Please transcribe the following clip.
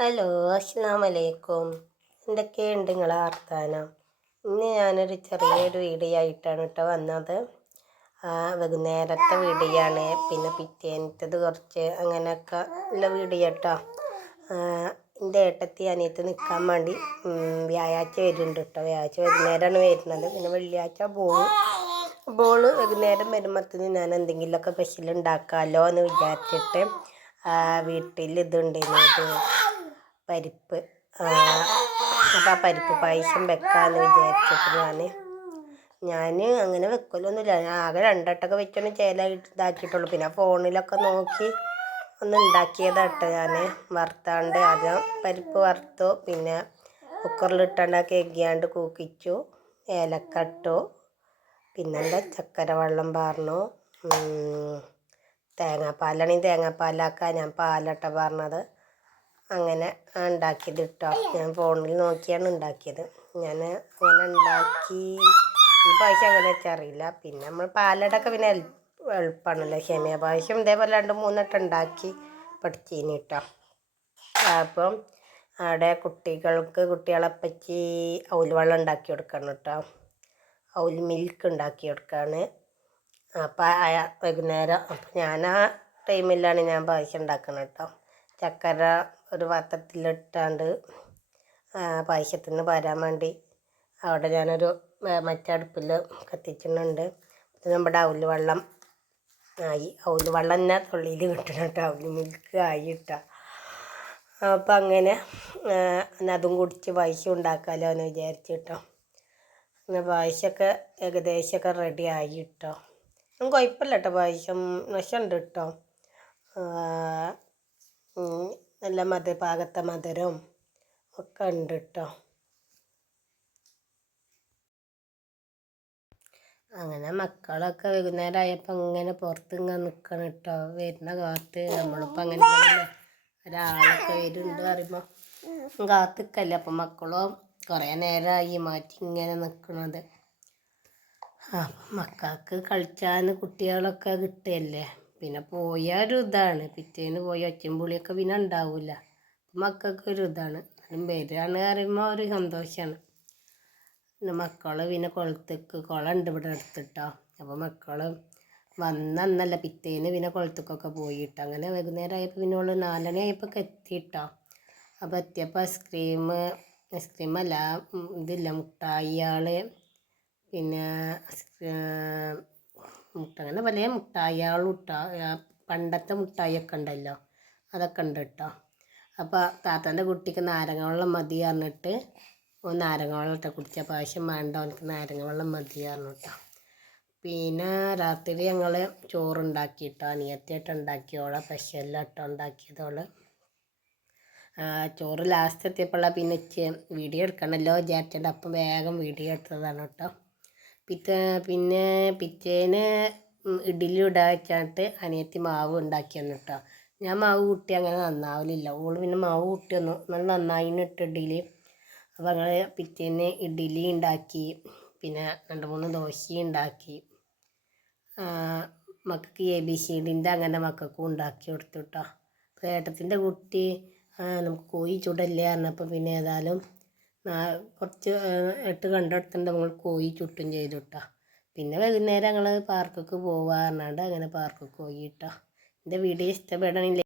Hello അസ്സാം വലൈക്കും എന്തൊക്കെയുണ്ട് നിങ്ങളെ വർത്താനം? ഇന്ന് ഞാനൊരു ചെറിയൊരു വീഡിയോ ആയിട്ടാണ് കേട്ടോ വന്നത്. വൈകുന്നേരത്തെ വീഡിയോ ആണ് പിന്നെ പിറ്റേനത്തത് കുറച്ച് അങ്ങനെയൊക്കെ ഉള്ള വീഡിയോ കേട്ടോ. എന്റെ ഏട്ടത്തി അനിയത്ത് നിൽക്കാൻ വേണ്ടി വ്യാഴാഴ്ച വരുന്നുണ്ട് കേട്ടോ. വ്യാഴാഴ്ച വൈകുന്നേരമാണ് വരുന്നത്. പിന്നെ വെള്ളിയാഴ്ച പോകും അപ്പോൾ വൈകുന്നേരം വരുമ്പോഴത്തേന് ഞാൻ എന്തെങ്കിലുമൊക്കെ സ്പെഷ്യൽ ഉണ്ടാക്കാമല്ലോ എന്ന് വിചാരിച്ചിട്ട് വീട്ടിൽ ഇതുണ്ടായിരുന്നു. ഇത് പരിപ്പ് അപ്പോൾ ആ പരിപ്പ് പായസം വെക്കാമെന്ന് വിചാരിച്ചപ്പോൾ ഞാൻ ഞാൻ അങ്ങനെ വെക്കലൊന്നുമില്ല ഞാൻ ആകെ രണ്ടട്ടൊക്കെ വെച്ചൊന്ന് ചേല ഇതാക്കിയിട്ടുള്ളൂ. പിന്നെ ഫോണിലൊക്കെ നോക്കി ഒന്ന് ഉണ്ടാക്കിയതാട്ടോ ഞാൻ വറുത്താണ്ട് ആദ്യം പരിപ്പ് വറുത്തു പിന്നെ കുക്കറിലിട്ടാണ്ട് എഗ്ഗിയാണ്ട് കൂക്കിച്ചു ഏലക്കട്ടു പിന്നെന്താ ചക്കര വെള്ളം പാർന്നു തേങ്ങാപ്പാലാണെങ്കിൽ തേങ്ങാപ്പാലാക്കാൻ ഞാൻ പാലട്ട പറഞ്ഞത് അങ്ങനെ ഉണ്ടാക്കിയത് കേട്ടോ ഞാൻ ഫോണിൽ നോക്കിയാണ് ഉണ്ടാക്കിയത്. ഞാൻ അങ്ങനെ ഉണ്ടാക്കി. ഈ പായസം അങ്ങനെ വെച്ചറിയില്ല. പിന്നെ നമ്മൾ പാലടൊക്കെ പിന്നെ എളുപ്പമാണല്ലോ ക്ഷമയ പായസം ഇതേപോലെ രണ്ട് മൂന്നെട്ടം ഉണ്ടാക്കി പഠിച്ചീന് കേട്ടോ അപ്പം അവിടെ കുട്ടികൾക്ക് കുട്ടികളെ പറ്റി ഔൽ വെള്ളം ഉണ്ടാക്കി കൊടുക്കണം കേട്ടോ ഔൽ മിൽക്ക് ഉണ്ടാക്കി കൊടുക്കുകയാണ് അപ്പം വൈകുന്നേരം അപ്പം ഞാൻ ആ ടൈമിലാണ് ഞാൻ പായസം ഉണ്ടാക്കുന്നത് കേട്ടോ ചക്കര ഒരു പാത്രത്തിലിട്ടാണ്ട് പായസത്തിന് പരാൻ വേണ്ടി അവിടെ ഞാനൊരു മറ്റേ അടുപ്പിൽ കത്തിച്ചിട്ടുണ്ട്. നമ്മുടെ അവൽ വെള്ളം ആയി. അവൽ വെള്ളം തന്നെ തൊള്ളിയിൽ കിട്ടണം കേട്ടോ. അവൽ മിൽക്ക് ആയി അപ്പം അങ്ങനെ അതും കുടിച്ച് പായസം ഉണ്ടാക്കാമല്ലോ എന്ന് വിചാരിച്ചു കേട്ടോ. അങ്ങനെ പായസമൊക്കെ ഏകദേശമൊക്കെ റെഡി ആയി കേട്ടോ. കുഴപ്പമില്ല കേട്ടോ പായസം. വിഷമുണ്ട് കേട്ടോ. നല്ല മധുര പാകത്തെ മധുരവും ഒക്കെ ഉണ്ട് കേട്ടോ അങ്ങനെ മക്കളൊക്കെ വൈകുന്നേരം ആയപ്പോൾ ഇങ്ങനെ പുറത്ത് ഇങ്ങനെ നിൽക്കണം കേട്ടോ വരുന്ന കാത്ത് നമ്മളിപ്പോൾ അങ്ങനെ ഒരാളൊക്കെ വരുന്നുണ്ട് പറയുമ്പോൾ കാത്തിക്കല്ലേ? അപ്പം മക്കളും കുറേ നേരമായി മാറ്റി ഇങ്ങനെ നിൽക്കണത് അപ്പം മക്കൾക്ക് കളിച്ചാൻ കുട്ടികളൊക്കെ കിട്ടുകയല്ലേ പിന്നെ പോയാൽ ഇതാണ്. പിറ്റേന്ന് പോയി ഒച്ചമ്പുളിയൊക്കെ പിന്നെ ഉണ്ടാവില്ല മക്കൾക്ക് ഒരു ഇതാണ്. വരികയാണ് പറയുമ്പോൾ ഒരു സന്തോഷമാണ് പിന്നെ മക്കൾ പിന്നെ കുളത്തേക്ക് കുളമുണ്ട് ഇവിടെ എടുത്തിട്ടോ അപ്പോൾ മക്കൾ വന്നല്ല പിറ്റേന്ന് പിന്നെ കുളത്തേക്കൊക്കെ പോയിട്ട്. അങ്ങനെ വൈകുന്നേരം ആയപ്പോൾ പിന്നെ ഉള്ളു നാലണി ആയപ്പോൾ എത്തിയിട്ടോ അപ്പോൾ എത്തിയപ്പോൾ ഐസ്ക്രീം ഐസ്ക്രീം അല്ല ഇതില്ല മുട്ടായിയാൾ പിന്നെ മുട്ട അങ്ങനെ പല മുട്ടായികളും മുട്ട പണ്ടത്തെ മുട്ടായിയൊക്കെ ഉണ്ടല്ലോ. അതൊക്കെ ഉണ്ട് കേട്ടോ അപ്പോൾ താത്തന്റെ കുട്ടിക്ക് നാരങ്ങ വെള്ളം മതി പറഞ്ഞിട്ട് നാരങ്ങ വെള്ളം ഇട്ട കുടിച്ച പ്രാവശ്യം വേണ്ട അവനക്ക് നാരങ്ങ വെള്ളം മതി പറഞ്ഞു കേട്ടോ പിന്നെ രാത്രി ഞങ്ങൾ ചോറുണ്ടാക്കി കേട്ടോ അനിയത്തിയായിട്ട് ഉണ്ടാക്കിയോളെ സ്പെഷ്യലായിട്ട് ഉണ്ടാക്കിയതോൾ ചോറ് ലാസ്റ്റ് എത്തിയപ്പോഴാണ് പിന്നെ വീഡിയോ എടുക്കണമല്ലോ വിചാരിച്ചിട്ട് അപ്പം വേഗം വീഡിയോ എടുത്തതാണ് കേട്ടോ പിറ്റേ പിന്നെ പിറ്റേന്ന് ഇഡ്ഡലി വെച്ചിട്ട് അനിയത്തി മാവ് ഉണ്ടാക്കി തന്നു കേട്ടോ ഞാൻ മാവ് കൂട്ടി അങ്ങനെ നന്നാവലില്ല. ഓൾ പിന്നെ മാവ് കൂട്ടി തന്നു. നല്ല നന്നായിന് ഇട്ട് ഇഡ്ഡലി. അപ്പോൾ ഞങ്ങൾ പിറ്റേന്ന് ഇഡ്ഡലി ഉണ്ടാക്കി പിന്നെ രണ്ട് മൂന്ന് ദോശ ഉണ്ടാക്കി. മക്കൾക്ക് എ ബി സി ഡിന്റെ അങ്ങനെ മക്കൾക്കും ഉണ്ടാക്കി കൊടുത്തു കേട്ടോ അപ്പോൾ ഏട്ടത്തിന്റെ കുട്ടി നമുക്ക് കോഴി ചുടല്ലേ പറഞ്ഞപ്പോൾ പിന്നെ ഏതായാലും കുറച്ച് ഇട്ട് കണ്ടിടത്തുണ്ട് നമ്മൾ കോഴി ചുട്ടും ചെയ്തു പിന്നെ വൈകുന്നേരം ഞങ്ങൾ പാർക്കൊക്കെ പോവാ അങ്ങനെ പാർക്കൊക്കെ പോയിട്ടാ. എന്റെ വീഡിയോ ഇഷ്ടപ്പെടണമെങ്കിൽ